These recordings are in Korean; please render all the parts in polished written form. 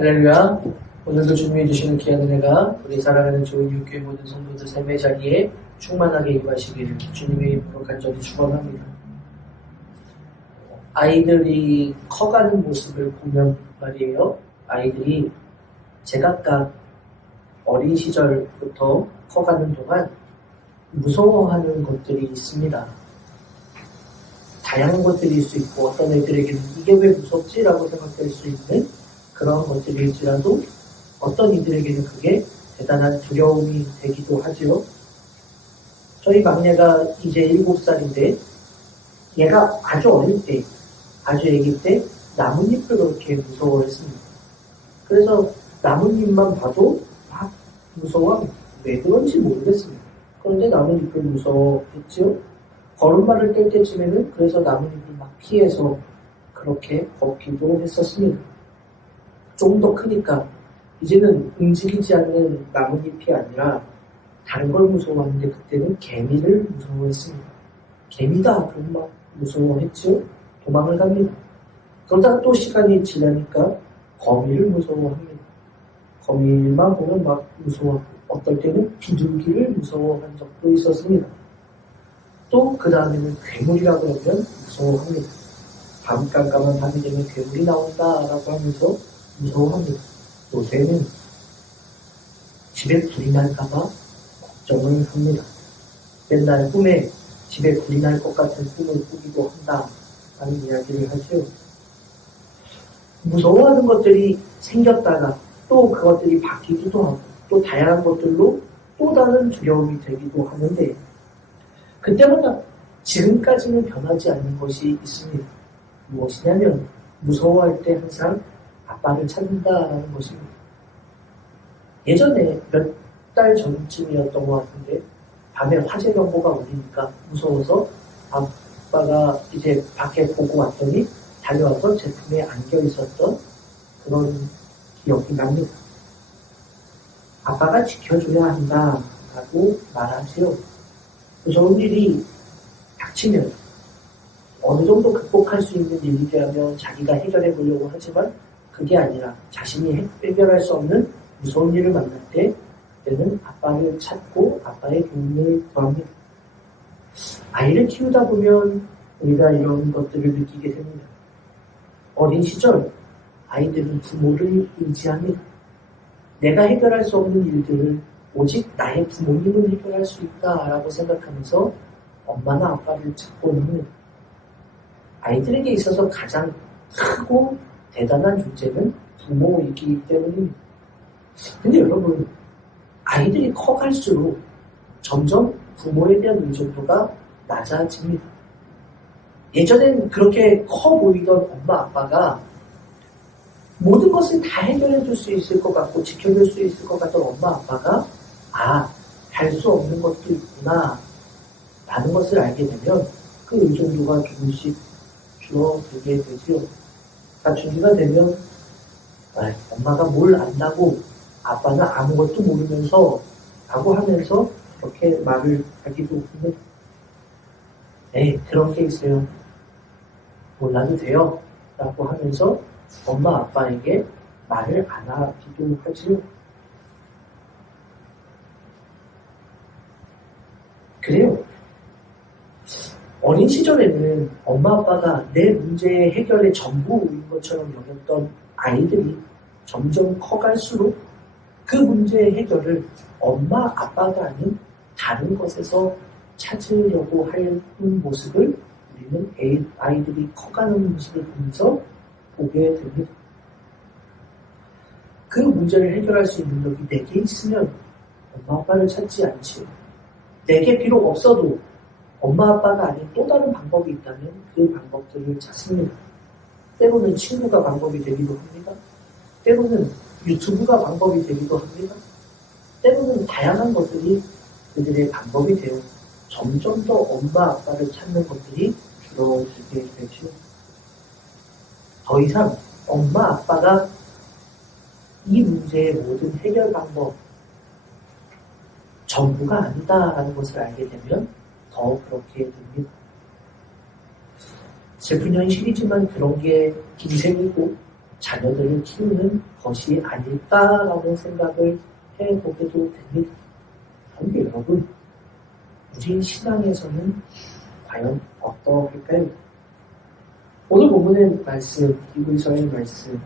할렐루야. 오늘도 주님이 주시는 귀한 은혜가 우리 사랑하는 좋은 육교의 모든 성도들 삶의 자리에 충만하게 임하시기를 주님의 이름으로 간절히 축원합니다. 아이들이 커가는 모습을 보면 말이에요. 아이들이 제각각 어린 시절부터 커가는 동안 무서워하는 것들이 있습니다. 다양한 것들일 수 있고 어떤 애들에게는 이게 왜 무섭지라고 생각될 수 있는 그런 것들일지라도 어떤 이들에게는 그게 대단한 두려움이 되기도 하지요. 저희 막내가 이제 7살인데 얘가 아주 어릴 때, 아주 애기 때 나뭇잎을 그렇게 무서워했습니다. 그래서 나뭇잎만 봐도 막 무서워합니다. 왜 그런지 모르겠습니다. 그런데 나뭇잎을 무서워했지요. 걸음마를 뗄 때쯤에는 그래서 나뭇잎을 막 피해서 그렇게 걷기도 했었습니다. 좀 더 크니까 이제는 움직이지 않는 나뭇잎이 아니라 다른 걸 무서워하는데 그때는 개미를 무서워했습니다. 개미다 그럼 막 무서워했죠. 도망을 갑니다. 그러다가 또 시간이 지나니까 거미를 무서워합니다. 거미만 보면 막 무서워하고 어떨 때는 비둘기를 무서워한 적도 있었습니다. 또 그 다음에는 괴물이라고 하면 무서워합니다. 밤 깜깜한 밤이 되면 괴물이 나온다라고 하면서 무서워합니다. 요새는 집에 불이 날까봐 걱정을 합니다. 맨날 꿈에 집에 불이 날 것 같은 꿈을 꾸기도 한다라는 이야기를 하죠. 무서워하는 것들이 생겼다가 또 그것들이 바뀌기도 하고 또 다양한 것들로 또 다른 두려움이 되기도 하는데 그때마다 지금까지는 변하지 않는 것이 있습니다. 무엇이냐면 무서워할 때 항상 아빠를 찾는다라는 것입니다. 예전에 몇 달 전쯤이었던 것 같은데 밤에 화재 경보가 울리니까 무서워서 아빠가 이제 밖에 보고 왔더니 달려와서 제품에 안겨 있었던 그런 기억이 납니다. 아빠가 지켜줘야 한다라고 말하지요. 무서운 일이 닥치면 어느 정도 극복할 수 있는 일이라면 자기가 해결해 보려고 하지만 그게 아니라 자신이 해결할 수 없는 무서운 일을 만날 때는 아빠를 찾고 아빠의 도움을 구합니다. 아이를 키우다 보면 우리가 이런 것들을 느끼게 됩니다. 어린 시절 아이들은 부모를 의지합니다. 내가 해결할 수 없는 일들을 오직 나의 부모님은 해결할 수 있다라고 생각하면서 엄마나 아빠를 찾곤 합니다. 아이들에게 있어서 가장 크고 대단한 존재는 부모이기 때문입니다. 근데 여러분, 아이들이 커갈수록 점점 부모에 대한 의존도가 낮아집니다. 예전엔 그렇게 커 보이던 엄마 아빠가 모든 것을 다 해결해 줄 수 있을 것 같고 지켜줄 수 있을 것 같던 엄마 아빠가 할 수 없는 것도 있구나 라는 것을 알게 되면 그 의존도가 조금씩 줄어들게 되죠. 사춘기가 되면 엄마가 뭘 안다고 아빠는 아무것도 모르면서 라고 하면서 그렇게 말을 하기도 합니다. 그런 게 있어요. 몰라도 돼요 라고 하면서 엄마 아빠에게 말을 안 하기도 하지요. 그래요. 어린 시절에는 엄마 아빠가 내 문제의 해결의 전부인 것처럼 여겼던 아이들이 점점 커갈수록 그 문제의 해결을 엄마 아빠가 아닌 다른 것에서 찾으려고 하는 모습을 우리는 아이들이 커가는 모습을 보면서 보게 됩니다. 그 문제를 해결할 수 있는 력이 내게 있으면 엄마 아빠를 찾지 않지요. 내게 비록 없어도 엄마 아빠가 아닌 또 다른 방법이 있다면 그 방법들을 찾습니다. 때로는 친구가 방법이 되기도 합니다. 때로는 유튜브가 방법이 되기도 합니다. 때로는 다양한 것들이 그들의 방법이 되어 점점 더 엄마 아빠를 찾는 것들이 줄어들게 되죠. 더 이상 엄마 아빠가 이 문제의 모든 해결 방법 전부가 아니다라는 것을 알게 되면 더 그렇게 됩니다. 슬픈 현실이지만 그런 게 인생이고 자녀들을 키우는 것이 아닐까라는 생각을 해보게도 됩니다. 그런데 여러분, 우리 신앙에서는 과연 어떠할까요? 오늘 본문의 말씀, 히브리서의 말씀,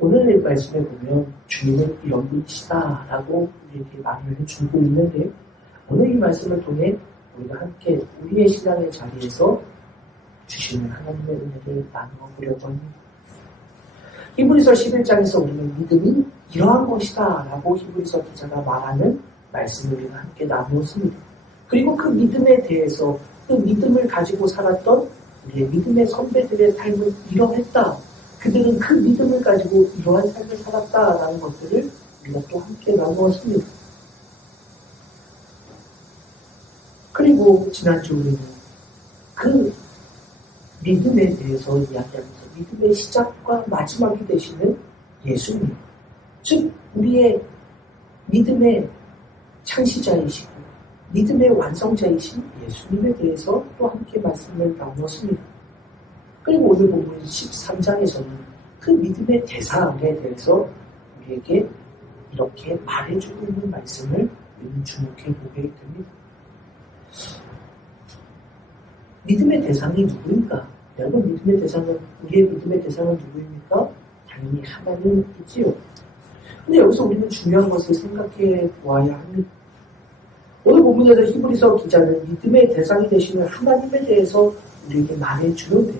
오늘의 말씀에 보면 주님은 이런 분이시다라고 우리에게 말을 해주고 있는데, 오늘 이 말씀을 통해 우리가 함께 우리의 신앙의 자리에서 주시는 하나님의 은혜를 나누어 보려고 합니다. 히브리서 11장에서 우리는 믿음이 이러한 것이다 라고 히브리서 기자가 말하는 말씀을 우리가 함께 나누었습니다. 그리고 그 믿음에 대해서 그 믿음을 가지고 살았던 우리의 믿음의 선배들의 삶을 이러했다. 그들은 그 믿음을 가지고 이러한 삶을 살았다라는 것들을 우리가 또 함께 나누었습니다. 그리고 지난주 우리는 그 믿음에 대해서 이야기하면서 믿음의 시작과 마지막이 되시는 예수님, 즉 우리의 믿음의 창시자이시고 믿음의 완성자이신 예수님에 대해서 또 함께 말씀을 나누었습니다. 그리고 오늘 본문 13장에서는 그 믿음의 대상에 대해서 우리에게 이렇게 말해주고 있는 말씀을 우리는 주목해 보게 됩니다. 믿음의 대상이 누구인가? 여러분, 믿음의 대상은, 우리의 믿음의 대상은 누구입니까? 당연히 하나님이지요. 근데 여기서 우리는 중요한 것을 생각해 보아야 합니다. 오늘 본문에서 히브리서 기자는 믿음의 대상이 되시는 하나님에 대해서 우리에게 말해주는데,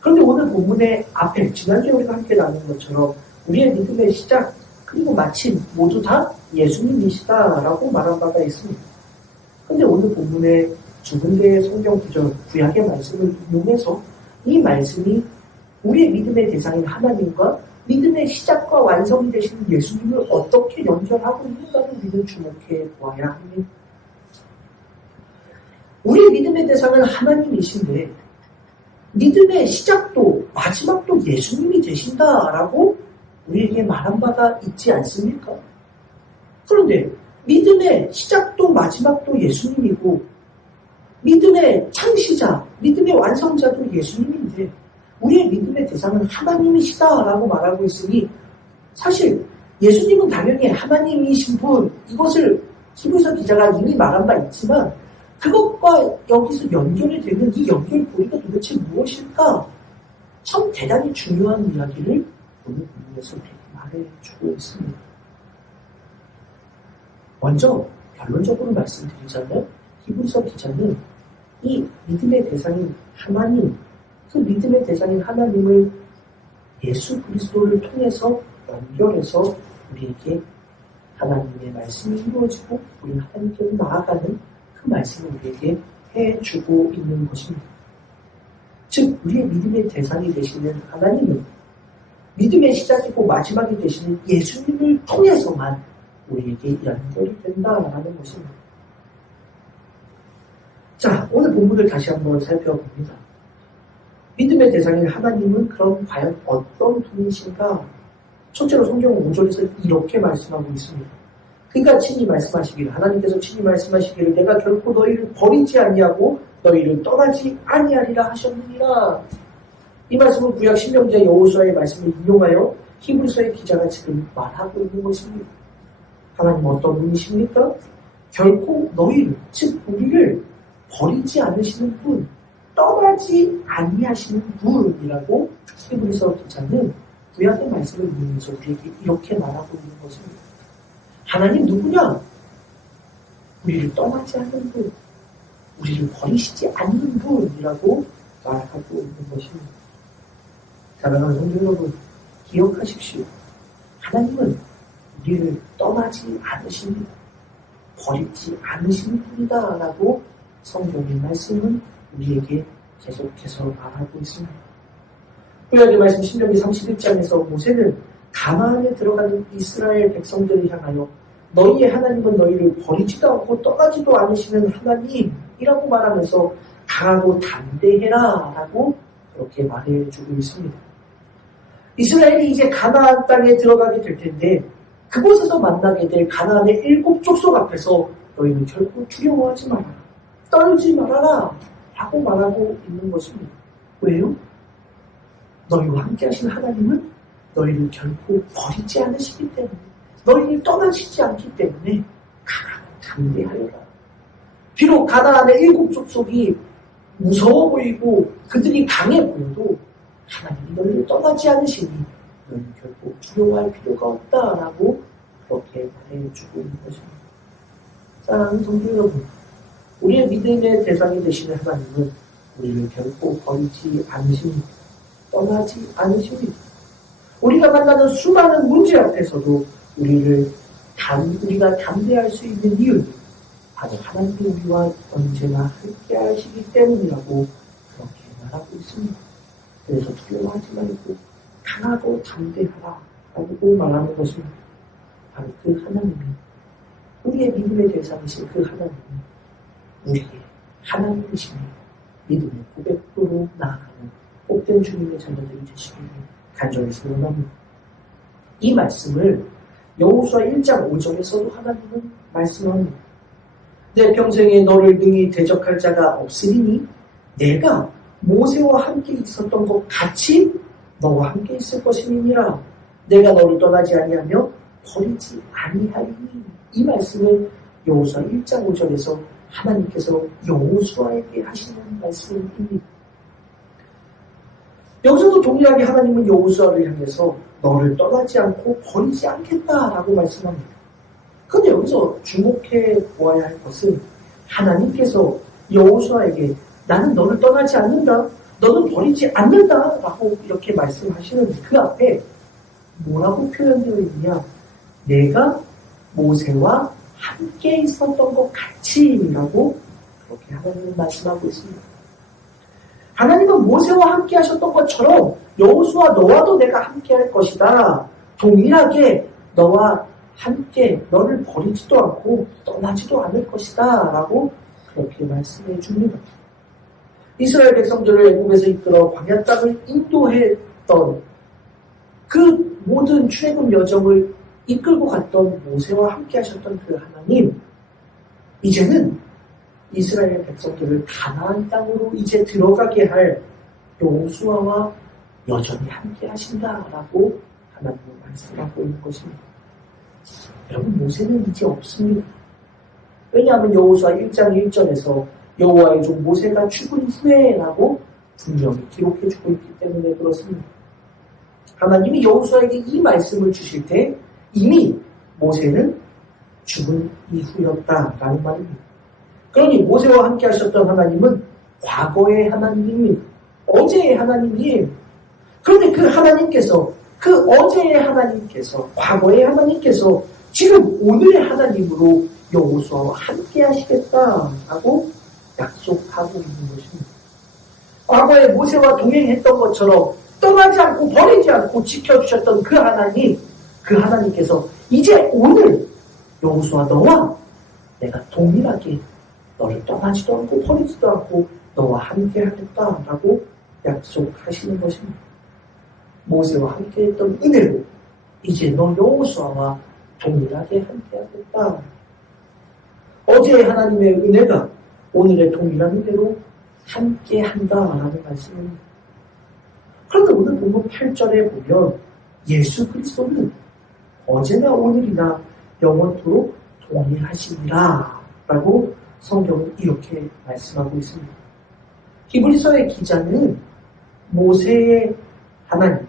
그런데 오늘 본문의 앞에 지난주에 우리가 함께 나눈 것처럼 우리의 믿음의 시작 그리고 마침 모두 다 예수님이시다라고 말한 바가 있습니다. 그런데 오늘 본문의 두 군데의 성경 구절, 구약의 말씀을 이용해서 이 말씀이 우리의 믿음의 대상인 하나님과 믿음의 시작과 완성이 되시는 예수님을 어떻게 연결하고 있는가를 우리는 주목해 보아야 합니다. 우리의 믿음의 대상은 하나님이신데 믿음의 시작도 마지막도 예수님이 되신다라고 우리에게 말한 바가 있지 않습니까? 그런데 믿음의 시작도 마지막도 예수님이고 믿음의 창시자, 믿음의 완성자도 예수님인데 우리의 믿음의 대상은 하나님이시다라고 말하고 있으니 사실 예수님은 당연히 하나님이신 분, 이것을 히브리서 기자가 이미 말한 바 있지만 그것과 여기서 연결이 되는 이 연결고리가 도대체 무엇일까? 참 대단히 중요한 이야기를 오늘 본문에서 말해주고 있습니다. 먼저 결론적으로 말씀드리자면 히브리서 기자는 이 믿음의 대상인 하나님, 그 믿음의 대상인 하나님을 예수 그리스도를 통해서 연결해서 우리에게 하나님의 말씀이 이루어지고 우리 하나님께로 나아가는 그 말씀을 우리에게 해주고 있는 것입니다. 즉 우리의 믿음의 대상이 되시는 하나님은 믿음의 시작이고 마지막이 되시는 예수님을 통해서만 우리에게 연결이 된다라는 것입니다. 자, 오늘 본문을 다시 한번 살펴봅니다. 믿음의 대상인 하나님은 그럼 과연 어떤 분이신가? 첫째로 성경은 5절에서 이렇게 말씀하고 있습니다. 그러니까 친히 말씀하시기를, 하나님께서 친히 말씀하시기를 내가 결코 너희를 버리지 아니하고 너희를 떠나지 아니하리라 하셨느니라. 이 말씀은 구약 신명기자 여호수아의 말씀을 인용하여 히브리서의 기자가 지금 말하고 있는 것입니다. 하나님 어떤 분이십니까? 결코 너희를, 즉 우리를 버리지 않으시는 분, 떠나지 아니하시는 분이라고 히브리서 기자는 구약의 말씀을 인용해서 우리에게 이렇게 말하고 있는 것입니다. 하나님 누구냐? 우리를 떠나지 않는 분, 우리를 버리시지 않는 분이라고 말하고 있는 것입니다. 사랑하는 성도 여러분, 기억하십시오. 하나님은 우리를 떠나지 않으십니다. 버리지 않으시는 분이다 라고 성경의 말씀은 우리에게 계속해서 말하고 있습니다. 구약의 말씀 신명기 31장에서 모세는 가나안에 들어가는 이스라엘 백성들을 향하여 너희의 하나님은 너희를 버리지도 않고 떠나지도 않으시는 하나님이라고 말하면서 강하고 담대해라 라고 그렇게 말해주고 있습니다. 이스라엘이 이제 가나안 땅에 들어가게 될 텐데 그곳에서 만나게 될 가나안의 7 족속 앞에서 너희는 결코 두려워하지 말아라, 떨지 말아라 라고 말하고 있는 것입니다. 왜요? 너희와 함께 하신 하나님은 너희를 결코 버리지 않으시기 때문에, 너희를 떠나시지 않기 때문에 담대하여라. 비록 가나안의 7 족속이 무서워 보이고 그들이 강해 보여도 하나님이 너희를 떠나지 않으시니 너희는 결코 두려워할 필요가 없다라고 그렇게 말해주고 있는 것입니다. 사랑하는 성도 여러분, 우리의 믿음의 대상이 되시는 하나님은 우리를 결코 버리지 않으십니다. 떠나지 않으십니다. 우리가 만나는 수많은 문제 앞에서도 우리가 담대할 수 있는 이유는 바로 하나님이 우리와 언제나 함께 하시기 때문이라고 그렇게 말하고 있습니다. 그래서 두려워하지 말고 강하고 담대하라 라고 말하는 것입니다. 바로 그 하나님이, 우리의 믿음의 대상이신 그 하나님이 우리의 하나님이시니 믿음의 고백으로 나아가는 복된 주님의 자녀들이 되시기를 간절히 소원합니다. 이 말씀을 여호수아 1장 5절에서도 하나님은 말씀합니다. 내 평생에 너를 능히 대적할 자가 없으리니 내가 모세와 함께 있었던 것 같이 너와 함께 있을 것이니라. 내가 너를 떠나지 아니하며 버리지 아니하리니. 이 말씀을 여호수아 1장 5절에서 하나님께서 여호수아에게 하시는 말씀입니다. 여기서도 동일하게 하나님은 여호수아를 향해서 너를 떠나지 않고 버리지 않겠다라고 말씀합니다. 그런데 여기서 주목해 보아야 할 것은 하나님께서 여호수아에게 나는 너를 떠나지 않는다, 너는 버리지 않는다 라고 이렇게 말씀하시는데 그 앞에 뭐라고 표현되어 있느냐, 내가 모세와 함께 있었던 것 같이라고 그렇게 하나님은 말씀하고 있습니다. 하나님은 모세와 함께 하셨던 것처럼 여호수아 너와도 내가 함께 할 것이다. 동일하게 너와 함께 너를 버리지도 않고 떠나지도 않을 것이다 라고 그렇게 말씀해 줍니다. 이스라엘 백성들을 애굽에서 이끌어 광야 땅을 인도했던 그 모든 출애굽 여정을 이끌고 갔던 모세와 함께 하셨던 그 하나님, 이제는 이스라엘 백성들을 가나안 땅으로 이제 들어가게 할 여호수아와 여전히 함께 하신다라고 하나님은 말씀하고 있는 것입니다. 여러분, 모세는 이제 없습니다. 왜냐하면 여호수아 1장 1절에서 여호와의 종 모세가 죽은 후에라고 분명히 기록해주고 있기 때문에 그렇습니다. 하나님이 여호수아에게 이 말씀을 주실 때 이미 모세는 죽은 이후였다라는 말입니다. 그러니 모세와 함께 하셨던 하나님은 과거의 하나님입니다. 어제의 하나님이에요. 그런데 그 하나님께서, 그 어제의 하나님께서, 과거의 하나님께서 지금 오늘의 하나님으로 여호수아와 함께 하시겠다라고 약속하고 있는 것입니다. 과거에 모세와 동행했던 것처럼 떠나지 않고 버리지 않고 지켜주셨던 그 하나님, 그 하나님께서 이제 오늘 여호수아 너와 내가 동일하게 너를 떠나지도 않고 버리지도 않고 너와 함께 하겠다라고 약속하시는 것입니다. 모세와 함께 했던 은혜로 이제 너 여호수아와 동일하게 함께 하겠다. 어제의 하나님의 은혜가 오늘의 동일한 은혜로 함께 한다라는 말씀입니다. 그런데 오늘 본문 8절에 보면 예수 그리스도는 어제나 오늘이나 영원토록 동일하시니라 라고 성경은 이렇게 말씀하고 있습니다. 히브리서의 기자는 모세의 하나님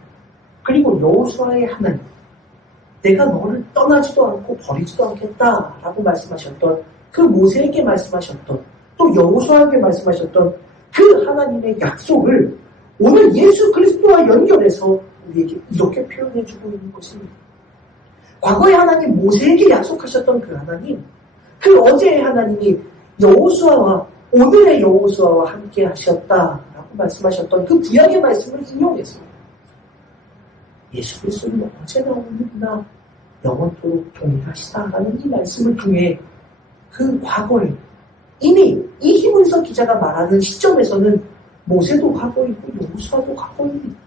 그리고 여호수아의 하나님, 내가 너를 떠나지도 않고 버리지도 않겠다라고 말씀하셨던 그 모세에게 말씀하셨던 또 여호수아에게 말씀하셨던 그 하나님의 약속을 오늘 예수 그리스도와 연결해서 우리에게 이렇게 표현해주고 있는 것입니다. 과거의 하나님 모세에게 약속하셨던 그 하나님, 그 어제의 하나님이 여호수아와 오늘의 여호수아와 함께 하셨다라고 말씀하셨던 그 구약의 말씀을 인용해서 예수 그리스도는 어제나 오늘이나 영원토록 동일하시다라는 이 말씀을 통해 그 과거에 이미 이 히브리서 기자가 말하는 시점에서는 모세도 과거이고 여호수아도 과거입니다.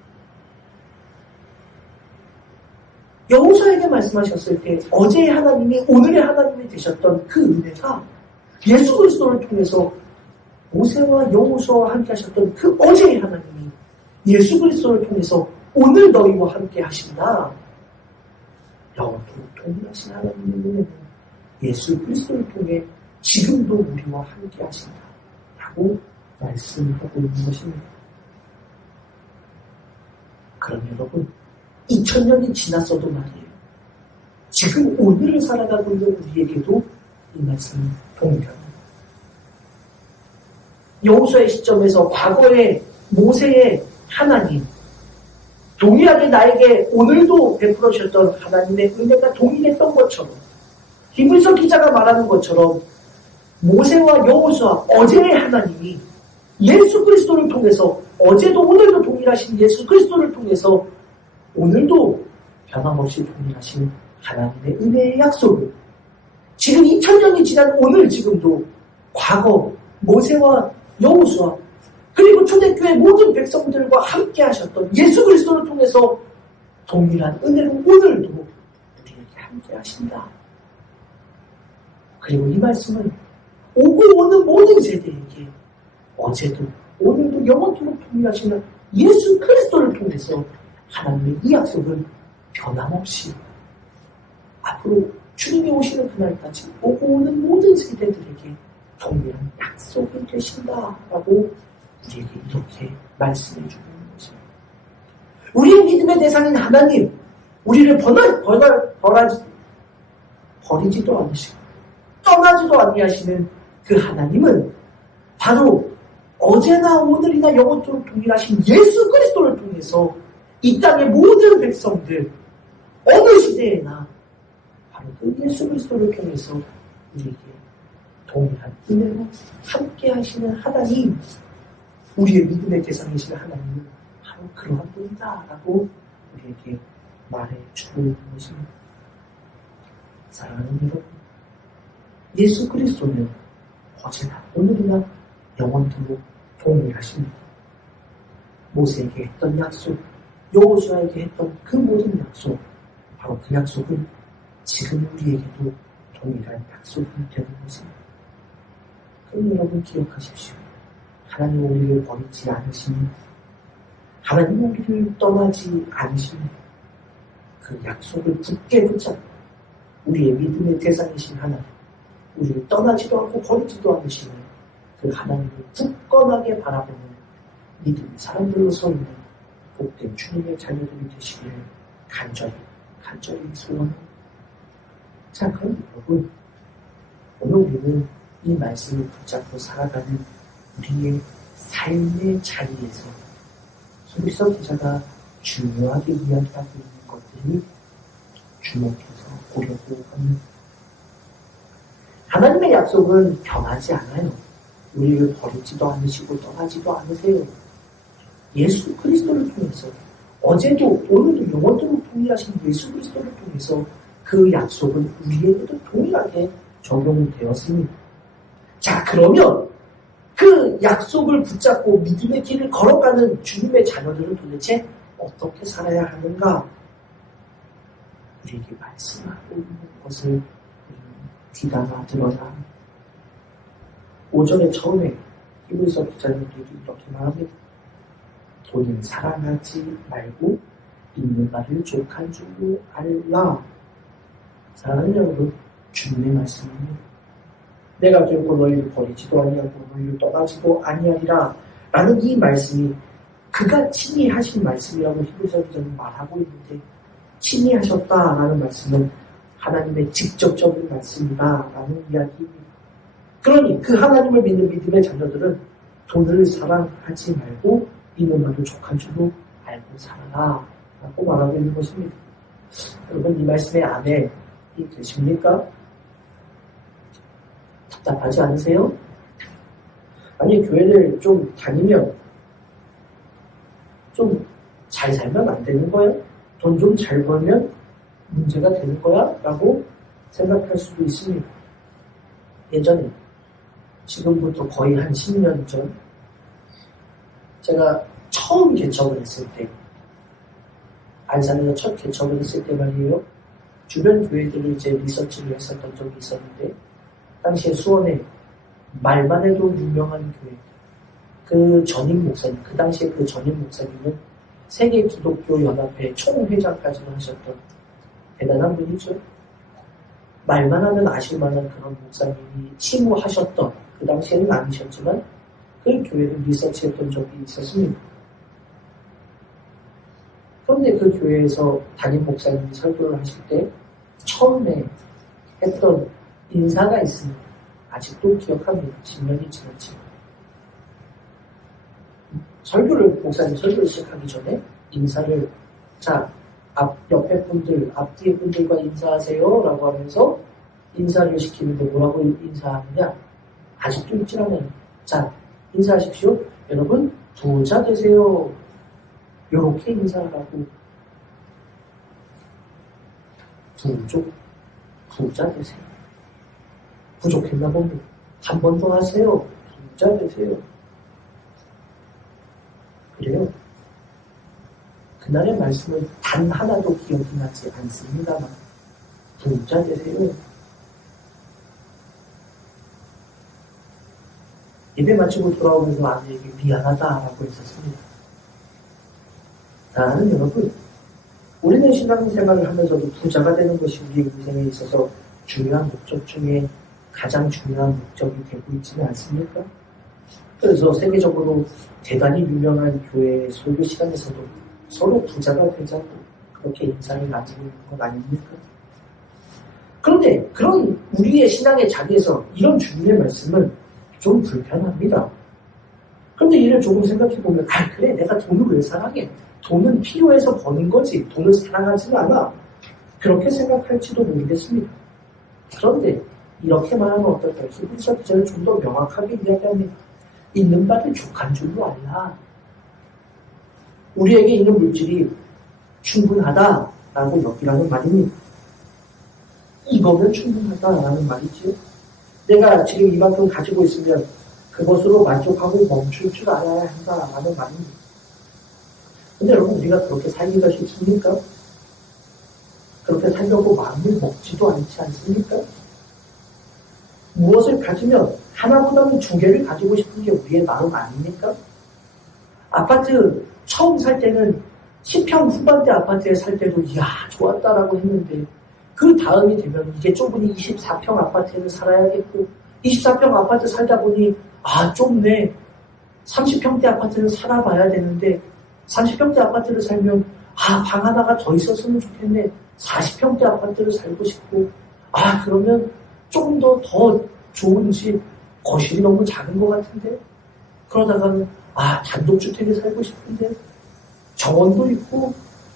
여호수아에게 말씀하셨을 때 어제의 하나님이 오늘의 하나님이 되셨던 그 은혜가 예수 그리스도를 통해서 모세와 여호수아와 함께 하셨던 그 어제의 하나님이 예수 그리스도를 통해서 오늘 너희와 함께 하신다. 영원토록 동일하신 하나님의 은혜는 예수 그리스도를 통해 지금도 우리와 함께 하신다. 라고 말씀하고 있는 것입니다. 그럼 여러분, 2000년이 지났어도 말이에요. 지금 오늘을 살아가고 있는 우리에게도 이 말씀이 동일합니다. 여호수아의 시점에서 과거의 모세의 하나님, 동일하게 나에게 오늘도 베풀어 주셨던 하나님의 은혜가 동일했던 것처럼, 히브리서 기자가 말하는 것처럼 모세와 여호수아, 어제의 하나님이 예수 그리스도를 통해서 어제도 오늘도 동일하신 예수 그리스도를 통해서 오늘도 변함없이 동일하신 하나님의 은혜의 약속을 지금 2000년이 지난 오늘 지금도 과거 모세와 여호수아 그리고 초대교회 모든 백성들과 함께 하셨던 예수 그리스도를 통해서 동일한 은혜로 오늘도 우리에게 함께 하신다. 그리고 이 말씀은 오고 오는 모든 세대에게 어제도 오늘도 영원토록 동일하시는 예수 그리스도를 통해서 하나님의 이 약속은 변함없이 앞으로 주님이 오시는 그날까지 오고 오는 모든 세대들에게 동일한 약속이 되신다라고 우리에게 이렇게 말씀해 주고 있는 것입니다. 우리의 믿음의 대상인 하나님, 우리를 버리지도 않으시고 떠나지도 아니하시는 그 하나님은 바로 어제나 오늘이나 영원토록 동일하신 예수 그리스도를 통해서 이 땅의 모든 백성들 어느 시대에나 바로 그 예수 그리스도를 통해서 우리에게 동일한 은혜로 함께 하시는 하나님, 우리의 믿음의 대상이신 하나님은 바로 그러한 분이다 라고 우리에게 말해주고 있는 것입니다. 사랑하는 여러분, 예수 그리스도는 어제나 오늘이나 영원토록 동일하십니다. 모세에게 했던 약속, 여호수아에게 했던 그 모든 약속, 바로 그 약속은 지금 우리에게도 동일한 약속이 되는 것입니다. 그럼 여러분 기억하십시오. 하나님 우리를 버리지 않으십니다. 하나님 우리를 떠나지 않으십니다. 그 약속을 굳게 붙잡고 우리의 믿음의 대상이신 하나님, 우리를 떠나지도 않고 버리지도 않으시는 그 하나님을 굳건하게 바라보는 믿음의 사람들로 서 있는 복된 주님의 자녀들이 되시기를 간절히 소원합니다. 자, 그럼 여러분, 오늘 우리는 이 말씀을 붙잡고 살아가는 우리의 삶의 자리에서 히브리서 기자가 중요하게 이야기하고 있는 것들이 주목해서 보려고 합니다. 하나님의 약속은 변하지 않아요. 우리를 버리지도 않으시고 떠나지도 않으세요. 예수 그리스도를 통해서 어제도 오늘도 영원토록 동일하신 예수 그리스도를 통해서 그 약속은 우리에게도 동일하게 적용되었습니다. 자, 그러면 그 약속을 붙잡고 믿음의 길을 걸어가는 주님의 자녀들은 도대체 어떻게 살아야 하는가? 우리에게 말씀하고 있는 것을 귀담아 들어야 합니다. 5절의 처음에 히브리서 기자님들이 이렇게 말합니다. 돈을 사랑하지 말고 있는 말을 족한 줄로 알라. 사랑하는 여러분, 주님의 말씀입니다. 내가 결코 너희를 버리지도 아니하고 너희를 떠나지도 아니하리라 라는 이 말씀이 그가 친히 하신 말씀이라고 히브리서 기자는 말하고 있는데, 친히 하셨다라는 말씀은 하나님의 직접적인 말씀이다 라는 이야기입니다. 그러니 그 하나님을 믿는 믿음의 자녀들은 돈을 사랑하지 말고 있는 말을 족한 줄로 알고 살아라 라고 말하고 있는 것입니다. 여러분, 이 말씀의 안에 되십니까? 답답하지 않으세요? 아니, 교회를 좀 다니면 좀 잘 살면 안 되는 거야? 돈 좀 잘 벌면 문제가 되는 거야? 라고 생각할 수도 있습니다. 예전에, 지금부터 거의 한 10년 전, 제가 처음 개척을 했을 때, 안산에서 첫 개척을 했을 때 말이에요. 주변 교회들을 이제 리서치를 했었던 적이 있었는데, 당시에 수원에 말만 해도 유명한 교회, 그 전임 목사님, 그 당시에 그 전임 목사님은 세계 기독교 연합회 총회장까지도 하셨던 대단한 분이죠. 말만 하면 아실만한 그런 목사님이 치무하셨던, 그 당시에는 아니셨지만 그 교회를 리서치했던 적이 있었습니다. 그런데 그 교회에서 담임 목사님이 설교를 하실 때 처음에 했던 인사가 있습니다. 아직도 기억합니다. 10년이 지났지만. 목사님 설교를 시작하기 전에 인사를, 자, 옆에 분들, 앞뒤에 분들과 인사하세요 라고 하면서 인사를 시키는데 뭐라고 인사하느냐? 아직도 있지 않아요. 자, 인사하십시오. 여러분, 부자 되세요. 요렇게 인사하라고. 부자 되세요. 부족했나 봅니다. 한 번 더 하세요. 부자 되세요. 그래요. 그날의 말씀을 단 하나도 기억이 나지 않습니다만 부자 되세요. 예배 마치고 돌아오면서 아내에게 미안하다라고 했었습니다. 사랑하는 여러분, 우리는 신앙생활을 하면서도 부자가 되는 것이 우리의 인생에 있어서 중요한 목적 중에 가장 중요한 목적이 되고 있지는 않습니까? 그래서 세계적으로 대단히 유명한 교회 설교 시간에서도 서로 부자가 되자고 그렇게 인상을 나누고 있는 건 아닙니까? 그런데 그런 우리의 신앙의 자리에서 이런 주님의 말씀은 좀 불편합니다. 그런데 이를 조금 생각해보면, 그래, 내가 돈을 왜 사랑해? 돈은 필요해서 버는 거지, 돈을 사랑하지는 않아. 그렇게 생각할지도 모르겠습니다. 그런데 이렇게 말하면 어떨까요? 히브리서 기자는 좀 더 명확하게 이야기합니다. 있는 바를 족한 줄로 알라. 우리에게 있는 물질이 충분하다라고 여기라는 말입니다. 이거면 충분하다라는 말이지요. 내가 지금 이만큼 가지고 있으면 그것으로 만족하고 멈출 줄 알아야 한다라는 말입니다. 근데 여러분, 우리가 그렇게 살기가 쉽습니까? 그렇게 살려고 마음을 먹지도 않지 않습니까? 무엇을 가지면 하나보다는 두 개를 가지고 싶은 게 우리의 마음 아닙니까? 아파트 처음 살 때는 10평 후반대 아파트에 살 때도 이야 좋았다라고 했는데, 그 다음이 되면 이게 좁으니 24평 아파트에는 살아야겠고, 24평 아파트 살다 보니 좁네, 30평대 아파트는 살아봐야 되는데, 30평대 아파트를 살면 방 하나가 더 있었으면 좋겠네, 40평대 아파트를 살고 싶고, 그러면 조금 더 좋은 집, 거실이 너무 작은 것 같은데, 그러다가는 단독주택에 살고 싶은데, 정원도 있고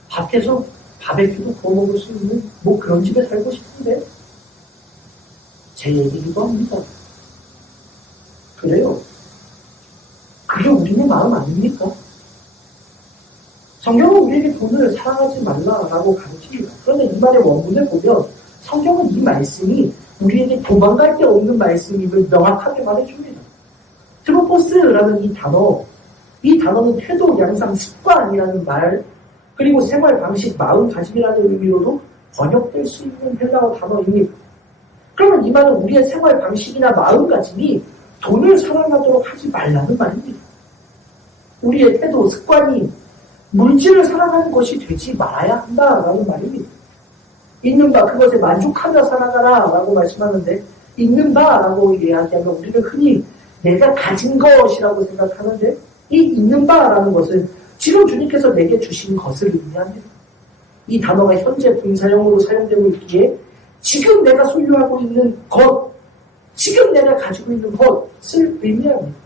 밖에서 바베큐도 구워 먹을 수 있는 그런 집에 살고 싶은데, 제 얘기기도 합니다. 그래요. 그게 우리의 마음 아닙니까? 성경은 우리에게 돈을 사랑하지 말라라고 가르칩니다. 그런데 이 말의 원문을 보면 성경은 이 말씀이 우리에게 도망갈 데 없는 말씀임을 명확하게 말해줍니다. 트로포스라는 이 단어는 태도, 양상, 습관이라는 말, 그리고 생활 방식, 마음가짐이라는 의미로도 번역될 수 있는 헬라어 단어입니다. 그러면 이 말은 우리의 생활 방식이나 마음가짐이 돈을 사랑하도록 하지 말라는 말입니다. 우리의 태도, 습관이 물질을 사랑하는 것이 되지 말아야 한다라는 말입니다. 있는 바 그것에 만족하며 살아가라 라고 말씀하는데, 있는 바라고 이야기하면 우리는 흔히 내가 가진 것이라고 생각하는데, 이 있는 바라는 것은 지금 주님께서 내게 주신 것을 의미합니다. 이 단어가 현재 분사형으로 사용되고 있기에 지금 내가 소유하고 있는 것, 지금 내가 가지고 있는 것을 의미합니다.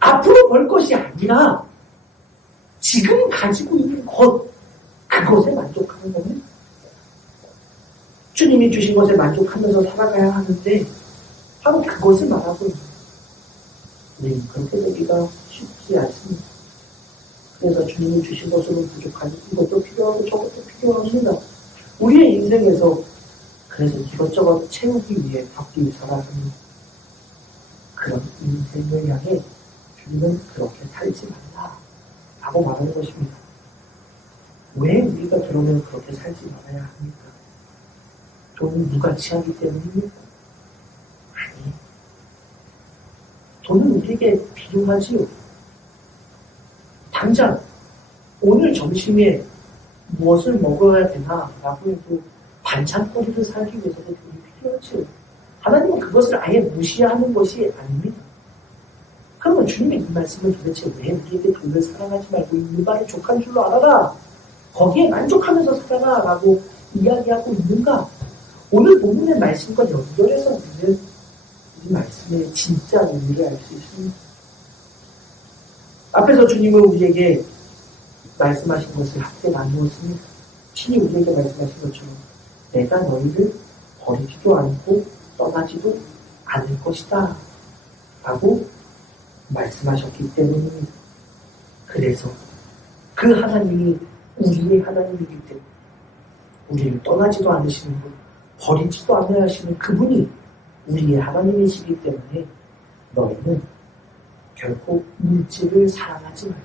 앞으로 벌 것이 아니라 지금 가지고 있는 것, 그것에 만족하는 겁니다. 주님이 주신 것에 만족하면서 살아가야 하는데 바로 그것을 말하고 있습니다. 네, 그렇게 되기가 쉽지 않습니다. 그래서 주님이 주신 것으로 부족하니 이것도 필요하고 저것도 필요합니다. 우리의 인생에서 그래서 이것저것 채우기 위해 바삐 살아가는 그런 인생을 향해 주님은 그렇게 살지 말라 라고 말하는 것입니다. 왜 우리가 그러면 그렇게 살지 말아야 합니까? 돈이 무가치하기 때문입니까? 아니, 돈은 우리에게 필요하지요. 당장 오늘 점심에 무엇을 먹어야 되나 라고 해도 반찬거리를 살기 위해서도 돈이 필요하지요. 하나님은 그것을 아예 무시하는 것이 아닙니다. 그러면 주님의 이 말씀은 도대체 왜 우리에게 돈을 사랑하지 말고 일반의 족한 줄로 알아라, 거기에 만족하면서 살아라 라고 이야기하고 있는가? 오늘 본문의 말씀과 연결해서 우리는 이 말씀의 진짜 의미를 알 수 있습니다. 앞에서 주님은 우리에게 말씀하신 것을 함께 나누었습니다. 친히 우리에게 말씀하신 것처럼 내가 너희를 버리지도 않고 떠나지도 않을 것이다 라고 말씀하셨기 때문입니다. 그래서 그 하나님이 우리의 하나님이기 때문에 우리를 떠나지도 않으시는 분, 버리지도 않아야 하시는 그분이 우리의 하나님이시기 때문에 너희는 결코 물질을 사랑하지 말고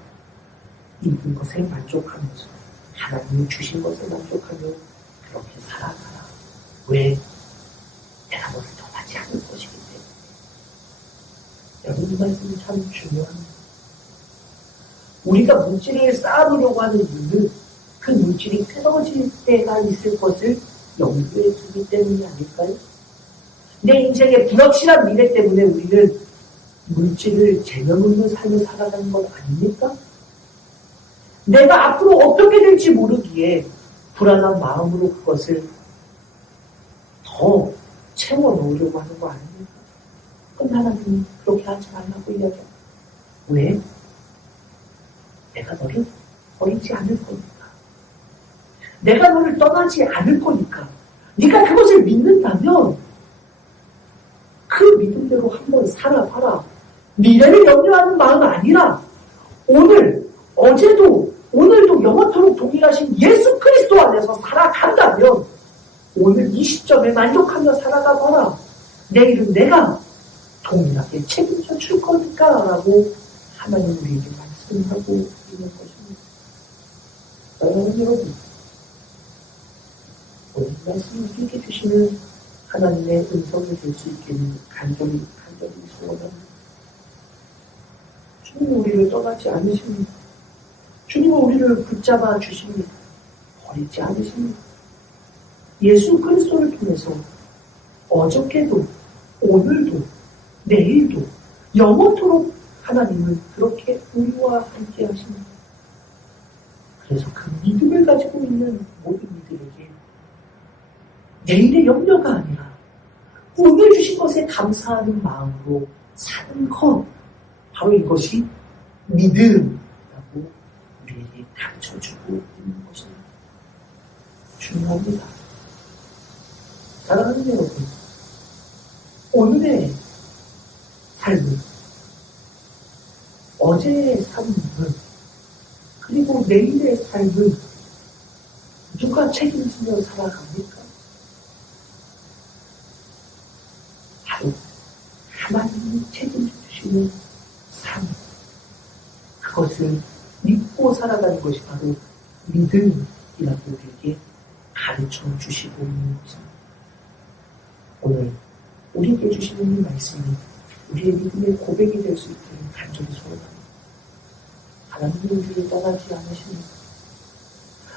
입은 것에 만족하면서 하나님이 주신 것에 만족하며 그렇게 살아가라. 왜? 내가 너를 떠나지 않을 것이기 때문에. 여러분, 이 말씀이 참 중요합니다. 우리가 물질을 쌓아놓으려고 하는 이유는 그 물질이 끊어질 때가 있을 것을 염두에 두기 때문이 아닐까요? 내 인생의 불확실한 미래 때문에 우리는 물질을 쟁여놓는 삶을 살아가는 것 아닙니까? 내가 앞으로 어떻게 될지 모르기에 불안한 마음으로 그것을 더 채워놓으려고 하는 거 아닙니까? 그럼 하나님이 그렇게 하지 말라고 이야기합니다. 왜? 내가 너를 버리지 않을 거니까. 내가 너를 떠나지 않을 거니까. 네가 그것을 믿는다면 그 믿음대로 한번 살아봐라. 미래를 염려하는 마음 아니라 오늘, 어제도, 오늘도 영원토록 동일하신 예수 그리스도 안에서 살아간다면 오늘 이 시점에 만족하며 살아가 봐라. 내일은 내가 동일하게 책임져 줄 거니까 라고 하나님 우리에게 말씀하고 있는 것입니다. 사랑하는 여러분, 오늘 말씀 우리에게 주시는 하나님의 음성이 될 수 있기를 간절히 소원합니다. 주님은 우리를 떠나지 않으십니다. 주님은 우리를 붙잡아 주십니다. 버리지 않으십니다. 예수 그리스도를 통해서 어저께도 오늘도 내일도 영원토록 하나님은 그렇게 우리와 함께 하십니다. 그래서 그 믿음을 가지고 있는 모든 이들에게 내일의 염려가 아니라 오늘 주신 것에 감사하는 마음으로 사는 것, 바로 이것이 믿음이라고 우리에게 가르쳐주고 있는 것입니다. 중요합니다. 사랑하는 여러분, 오늘의 삶은, 어제의 삶은, 그리고 내일의 삶은 누가 책임지며 살아갑니까? 바로 하나님이 책임져 주시는 삶, 그것을 믿고 살아가는 것이 바로 믿음이라고 우리에게 가르쳐 주시고 있는 것입니다. 오늘 우리에게 주시는 이 말씀이 우리의 믿음의 고백이 될 수 있기를 간절히 소원합니다. 하나님이 우리를 떠나지 않으십니다.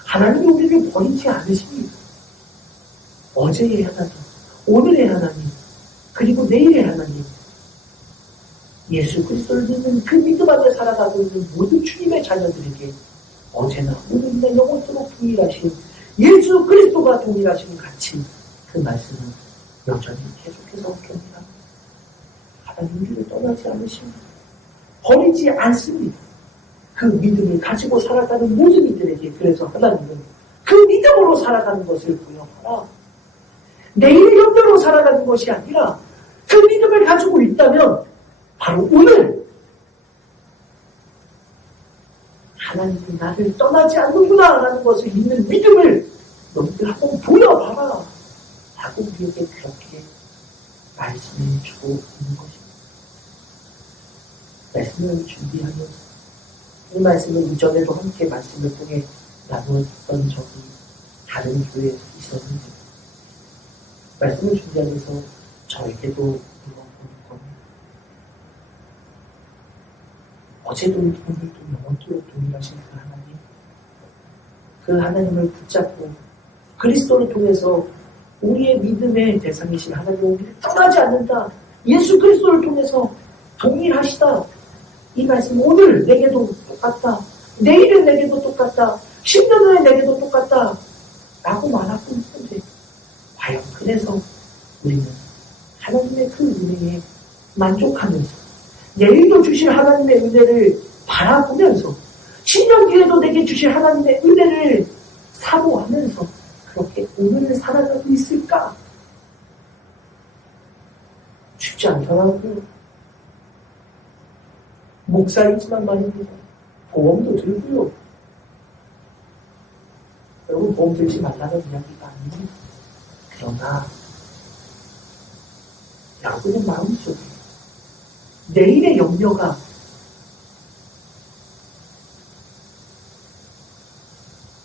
하나님이 우리를 버리지 않으십니다. 어제의 하나님, 오늘의 하나님, 그리고 내일의 하나님, 예수 그리스도를 믿는 그 믿음 안에 살아가고 있는 모든 주님의 자녀들에게 어제나 오늘이나 영원토록 동일하신 예수 그리스도가 동일하신 같이 그 말씀은 여전히 계속해서 경험합니다. 하나님 우리를 떠나지 않으십니다. 버리지 않습니다. 그 믿음을 가지고 살아가는 모든 이들에게 그래서 하나님은 그 믿음으로 살아가는 것을 보여하라. 내일의 염려로 살아가는 것이 아니라 그 믿음을 가지고 있다면 바로 오늘 하나님이 나를 떠나지 않는구나 라는 것을 믿는 믿음을 너희들 한번 보여봐라 라고 우리에게 그렇게 말씀해 주고 있는 것입니다. 말씀을 준비하면서 이 말씀은 이전에도 함께 말씀을 통해 나누었던 적이 다른 교회에서 있었는데 말씀을 준비하면서 저에게도 물어보는 겁니다. 어제도 오늘도 영원토록 동일하신 그 하나님, 그 하나님을 붙잡고 그리스도를 통해서 우리의 믿음의 대상이신 하나님 우리를 떠나지 않는다. 예수 그리스도를 통해서 동일하시다. 이 말씀 오늘 내게도 똑같다. 내일은 내게도 똑같다. 10년 후에 내게도 똑같다. 라고 말하고 있는데 과연 그래서 우리는 하나님의 그 은혜에 만족하면서 내일도 주실 하나님의 은혜를 바라보면서 10년 뒤에도 내게 주실 하나님의 은혜를 사모하면서 그렇게 오늘을 살아가고 있을까? 쉽지 않더라고요. 목사이지만 말입니다. 보험도 들고요. 여러분 보험 들지 말라는 이야기가 아닙니다. 그러나 여러분의 마음속에 내일의 염려가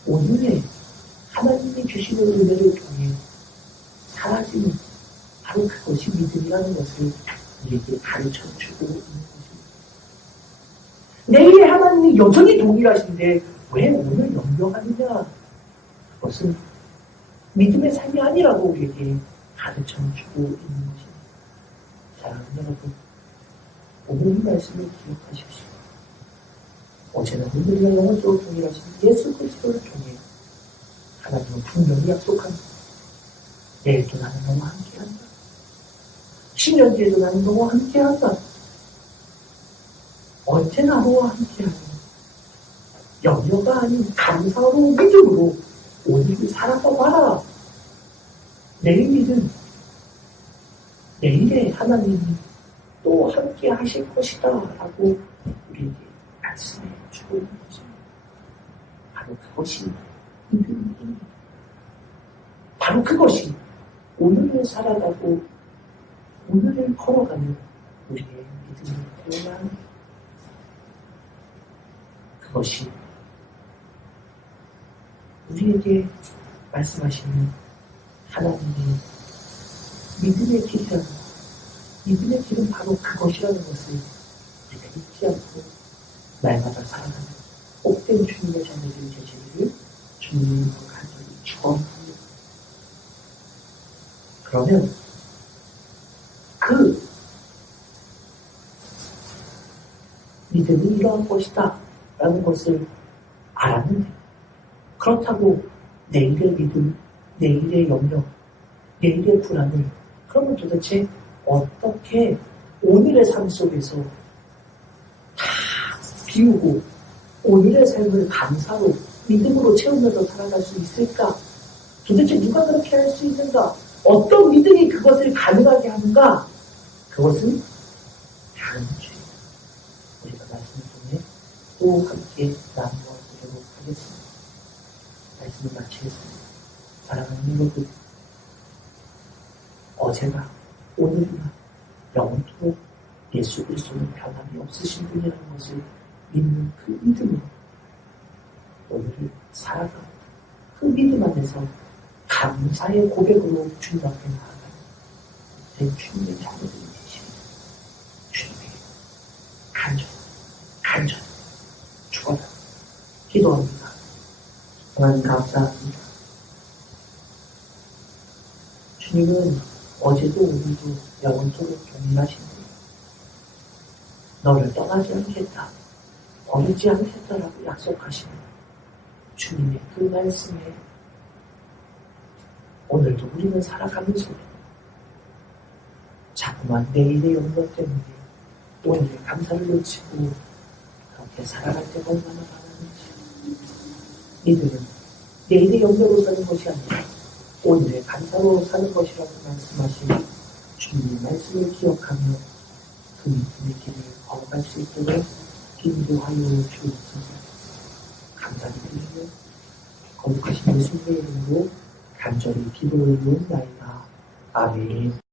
오늘의 하나님이 주시는 은혜를 통해 사라지는 바로 그것이 믿음이라는 것을 우리에게 가르쳐주고 있는 것입니다. 내일의 하나님이 여전히 동일하신데 왜 오늘 염려하느냐? 그것은 믿음의 삶이 아니라고 우리에게 가르쳐주고 있는 것입니다. 사랑하는 여러분, 오늘 이 말씀을 기억하십시오. 어제나 오늘이나 영원토록 동일하신 예수 그리스도를 통해 하나님은 분명히 약속합니다. 내일도 나는 너와 함께한다. 10년 뒤에도 나는 너와 함께한다. 언제나 너와 함께하는 염려가 아닌 감사로 믿음으로 오늘을 살아가 봐라. 내일은 내일에 하나님이 또 함께 하실 것이다 라고 우리에게 말씀해 주고 있는 것입니다. 바로 그것이 믿음입니다. 바로 그것이 오늘을 살아가고 오늘을 걸어가는 우리의 믿음을 표현하는 그것이 우리에게 말씀하시는 하나님의 믿음의 길이라는 것, 믿음의 길은 바로 그것이라는 것을 우리가 잊지 않고 날마다 살아가는 복된 주님의 자녀들이 되시기를 주님으로 간절히 축원합니다. 그러면 그 믿음이 이러한 것이다 라는 것을 알았는데 그렇다고 내일의 믿음, 내일의 염려, 내일의 불안을 그러면 도대체 어떻게 오늘의 삶 속에서 다 비우고 오늘의 삶을 감사로 믿음으로 채우면서 살아갈 수 있을까? 도대체 누가 그렇게 할 수 있는가? 어떤 믿음이 그것을 가능하게 하는가? 그것은 다른 주의 우리가 말씀을 통해 또 함께 나누어 보도록 하겠습니다. 말씀을 마치겠습니다. 사랑하는 여러분, 어제나 오늘이나 영원토록 예수 그리스도는 변함이 없으신 분이라는 것을 믿는 그 믿음으로 오늘을 살아가고 그 믿음 안에서 감사의 고백으로 주님 앞에 나아가는 내 주님의 자녀들이 되십니다. 주님에게 간절 축원합니다. 기도합니다. 하나님 감사합니다. 주님은 어제도 오늘도 영원토록 동일하신 분. 너를 떠나지 않겠다. 버리지 않겠다라고 약속하시는 주님의 그 말씀에 오늘도 우리는 살아가면서 자꾸만 내일의 염려 때문에 오늘의 감사를 놓치고 그렇게 살아갈 때가 얼마나 많은지 이들은 내일의 염려로 사는 것이 아니라 오늘의 감사로 사는 것이라고 말씀하신 주님의 말씀을 기억하며 그 믿음의 길을 걸어갈 수 있도록 인도하여 주옵소서. 감사드리며 거룩하신 예수님의 이름으로 간절히 기도를 드리옵나이다. 아멘.